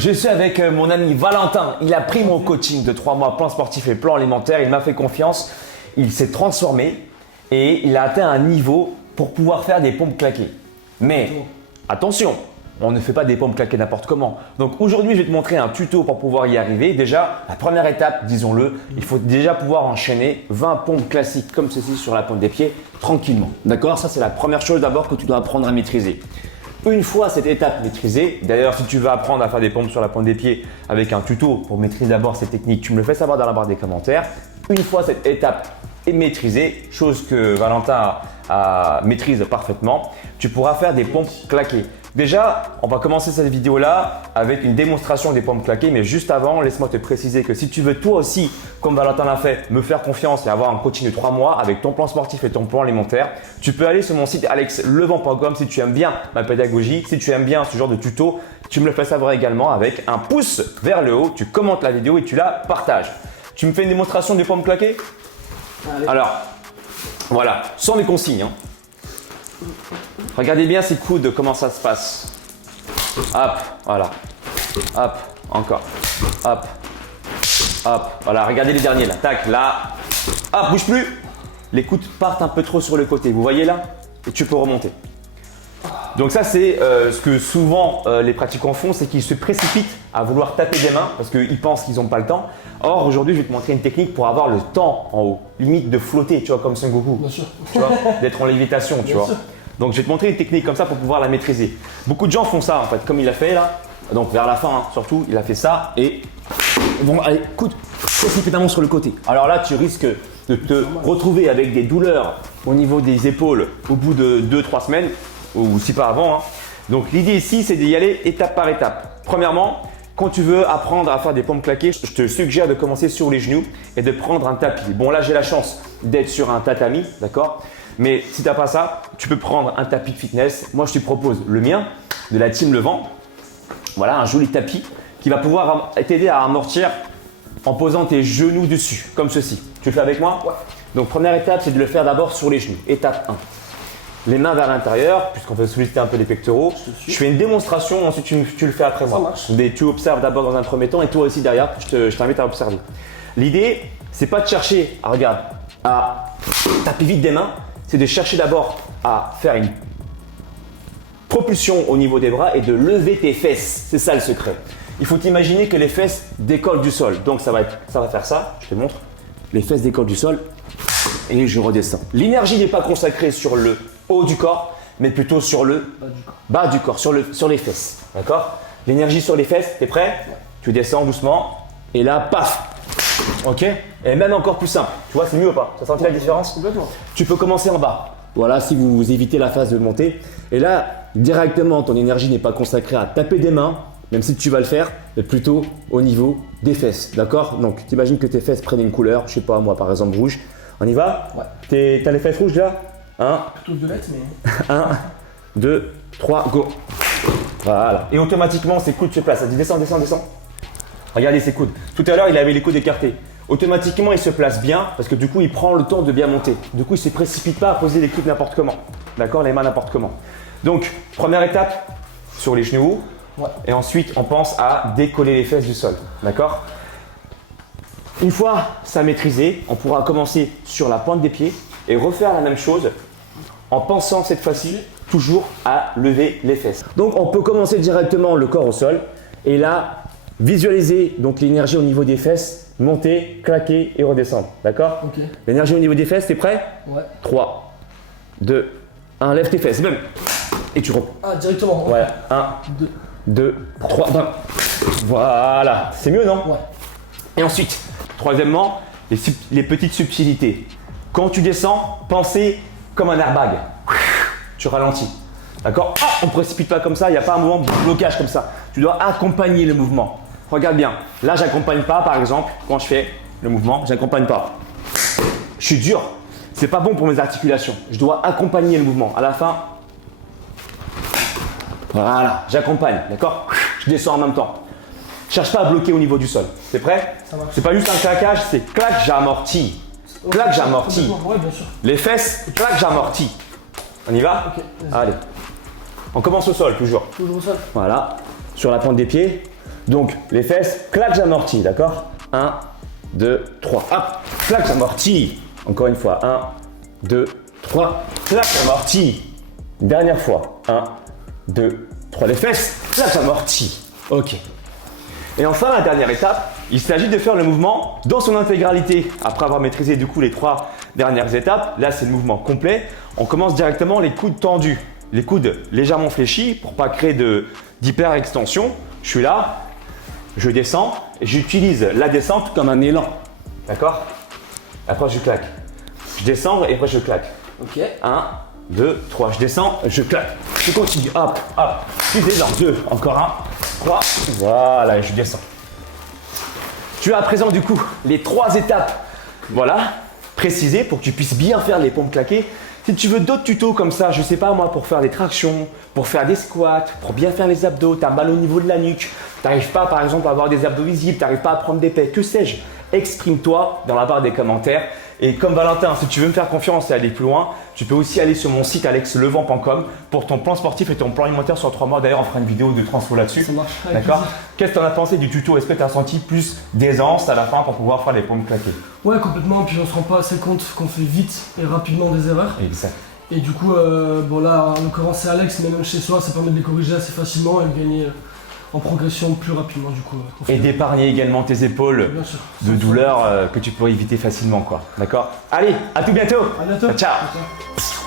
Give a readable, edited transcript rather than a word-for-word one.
Je suis avec mon ami Valentin. Il a pris mon coaching de 3 mois, plan sportif et plan alimentaire. Il m'a fait confiance. Il s'est transformé et il a atteint un niveau pour pouvoir faire des pompes claquées. Mais attention, on ne fait pas des pompes claquées n'importe comment. Donc aujourd'hui, je vais te montrer un tuto pour pouvoir y arriver. Déjà, la première étape, disons-le, il faut déjà pouvoir enchaîner 20 pompes classiques comme ceci sur la pointe des pieds tranquillement. D'accord? Ça, c'est la première chose d'abord que tu dois apprendre à maîtriser. Une fois cette étape maîtrisée, d'ailleurs si tu veux apprendre à faire des pompes sur la pointe des pieds avec un tuto pour maîtriser d'abord ces techniques, tu me le fais savoir dans la barre des commentaires. Une fois cette étape est maîtrisée, chose que Valentin maîtrise parfaitement, tu pourras faire des pompes claquées. Déjà, on va commencer cette vidéo-là avec une démonstration des pompes claquées, mais juste avant, laisse-moi te préciser que si tu veux toi aussi, comme Valentin l'a fait, me faire confiance et avoir un coaching de 3 mois avec ton plan sportif et ton plan alimentaire, tu peux aller sur mon site alexlevent.com si tu aimes bien ma pédagogie, si tu aimes bien ce genre de tuto, tu me le fais savoir également avec un pouce vers le haut, tu commentes la vidéo et tu la partages. Tu me fais une démonstration des pompes claquées? Allez. Alors, voilà, sans les consignes. Regardez bien ces coudes, comment ça se passe. Hop, voilà. Hop, encore. Hop. Hop, voilà, regardez les derniers là. Tac, là. Hop, bouge plus. Les coudes partent un peu trop sur le côté. Vous voyez là? Et tu peux remonter. Donc ça, c'est ce que souvent les pratiquants font, c'est qu'ils se précipitent à vouloir taper des mains parce qu'ils pensent qu'ils n'ont pas le temps. Or, aujourd'hui, je vais te montrer une technique pour avoir le temps en haut. Limite de flotter, tu vois, comme Son Goku. Bien sûr. Tu vois, d'être en lévitation, tu vois. Donc, je vais te montrer une technique comme ça pour pouvoir la maîtriser. Beaucoup de gens font ça, en fait, comme il a fait là. Donc, vers la fin, hein, surtout, il a fait ça et bon, allez, coude précipitamment sur le côté. Alors là, tu risques de te retrouver avec des douleurs au niveau des épaules au bout de 2-3 semaines ou si pas avant. Hein. Donc, l'idée ici, c'est d'y aller étape par étape. Premièrement, quand tu veux apprendre à faire des pompes claquées, je te suggère de commencer sur les genoux et de prendre un tapis. Bon, là, j'ai la chance d'être sur un tatami, d'accord? Mais si tu n'as pas ça, tu peux prendre un tapis de fitness. Moi, je te propose le mien, de la Team Levent. Voilà, un joli tapis qui va pouvoir t'aider à amortir en posant tes genoux dessus, comme ceci. Tu le fais avec moi? Ouais. Donc, première étape, c'est de le faire d'abord sur les genoux. Étape 1. Les mains vers l'intérieur, puisqu'on veut solliciter un peu les pectoraux. Je fais une démonstration, ensuite tu le fais après moi. Ça marche. Tu observes d'abord dans un premier temps et toi aussi derrière, je t'invite à observer. L'idée, c'est pas de chercher, à taper vite des mains, c'est de chercher d'abord à faire une propulsion au niveau des bras et de lever tes fesses. C'est ça le secret. Il faut imaginer que les fesses décollent du sol. Donc ça va faire ça, je te montre. Les fesses décollent du sol et je redescends. L'énergie n'est pas consacrée sur le haut du corps, mais plutôt sur le bas du corps, sur les fesses. D'accord? L'énergie sur les fesses, t'es prêt? Ouais. Tu descends doucement et là, paf! Ok? Et même encore plus simple. Tu vois, c'est mieux ou pas? Ça sent la différence? Complètement. Tu peux commencer en bas. Voilà, si vous évitez la phase de monter. Et là, directement, ton énergie n'est pas consacrée à taper des mains, même si tu vas le faire, mais plutôt au niveau des fesses. D'accord? Donc, tu imagines que tes fesses prennent une couleur, je sais pas, moi par exemple rouge. On y va? Ouais. T'as les fesses rouges là? 1, plutôt violette, mais 1, 2, 3, go. Voilà. Et automatiquement, ses coudes se placent. Ça dit descends, descends, descends. Regardez ses coudes. Tout à l'heure, il avait les coudes écartés. Automatiquement, il se place bien parce que du coup, il prend le temps de bien monter. Du coup, il ne se précipite pas à poser les coudes n'importe comment. D'accord? Les mains n'importe comment. Donc, première étape, sur les genoux. Ouais. Et ensuite, on pense à décoller les fesses du sol. D'accord? Une fois ça maîtrisé, on pourra commencer sur la pointe des pieds et refaire la même chose en pensant cette fois-ci toujours à lever les fesses. Donc, on peut commencer directement le corps au sol et là, visualiser donc l'énergie au niveau des fesses, monter, claquer et redescendre. D'accord? Okay. L'énergie au niveau des fesses, t'es prêt? Ouais. 3, 2, 1, lève tes fesses. Même. Et tu reprends. Ah, directement. Ouais. 1, 2, 3, 1. Voilà. C'est mieux, non? Ouais. Et ensuite, troisièmement, les petites subtilités. Quand tu descends, pensez comme un airbag. Tu ralentis. D'accord? Ah, on ne précipite pas comme ça, il n'y a pas un mouvement de blocage comme ça. Tu dois accompagner le mouvement. Regarde bien. Là, j'accompagne pas, par exemple, quand je fais le mouvement, j'accompagne pas. Je suis dur. C'est pas bon pour mes articulations. Je dois accompagner le mouvement. À la fin, voilà, j'accompagne. D'accord? Je descends en même temps. Cherche pas à bloquer au niveau du sol. C'est prêt? C'est pas juste un claquage, c'est clac, j'amortis. Clac, j'amortis. Ouais, bien sûr. Les fesses, clac, j'amortis. On y va? Okay, allez. On commence au sol, toujours. Toujours au sol. Voilà. Sur la pointe des pieds. Donc, les fesses, claque, j'amortis, d'accord? 1, 2, 3. Hop, claque, j'amortis. Encore une fois, 1, 2, 3. Claque, j'amortis. Dernière fois. 1, 2, 3. Les fesses, claque, j'amortis. Ok. Et enfin, la dernière étape, il s'agit de faire le mouvement dans son intégralité. Après avoir maîtrisé du coup les 3 dernières étapes, là c'est le mouvement complet. On commence directement les coudes tendus. Les coudes légèrement fléchis pour pas créer d'hyper-extension. Je suis là, je descends et j'utilise la descente comme un élan. D'accord? Après je claque. Je descends et après je claque. Ok. 1, 2, 3. Je descends, je claque. Je continue. Hop, hop. Je descends. 2, encore 1, 3. Voilà, et je descends. Tu as à présent du coup les 3 étapes. Voilà, précisées pour que tu puisses bien faire les pompes claquées. Si tu veux d'autres tutos comme ça, je sais pas moi, pour faire des tractions, pour faire des squats, pour bien faire les abdos, tu as mal au niveau de la nuque, tu n'arrives pas par exemple à avoir des abdos visibles, tu n'arrives pas à prendre des pecs, que sais-je, exprime-toi dans la barre des commentaires. Et comme Valentin, si tu veux me faire confiance et aller plus loin, tu peux aussi aller sur mon site alexlevent.com pour ton plan sportif et ton plan alimentaire sur 3 mois. D'ailleurs, on fera une vidéo de transfo là-dessus. Ça marche. D'accord? Qu'est-ce que tu en as pensé du tuto? Est-ce que tu as senti plus d'aisance à la fin pour pouvoir faire les pompes claquées? Ouais, complètement. Puis on se rend pas assez compte qu'on fait vite et rapidement des erreurs. Exact. Et du coup, bon là, en l'occurrence c'est Alex, mais même chez soi, ça permet de les corriger assez facilement et de gagner en progression plus rapidement du coup. Et d'épargner également tes épaules Bien sûr. de douleurs que tu pourrais éviter facilement, quoi. D'accord? Allez, à tout bientôt. À bientôt. Ciao. Ciao.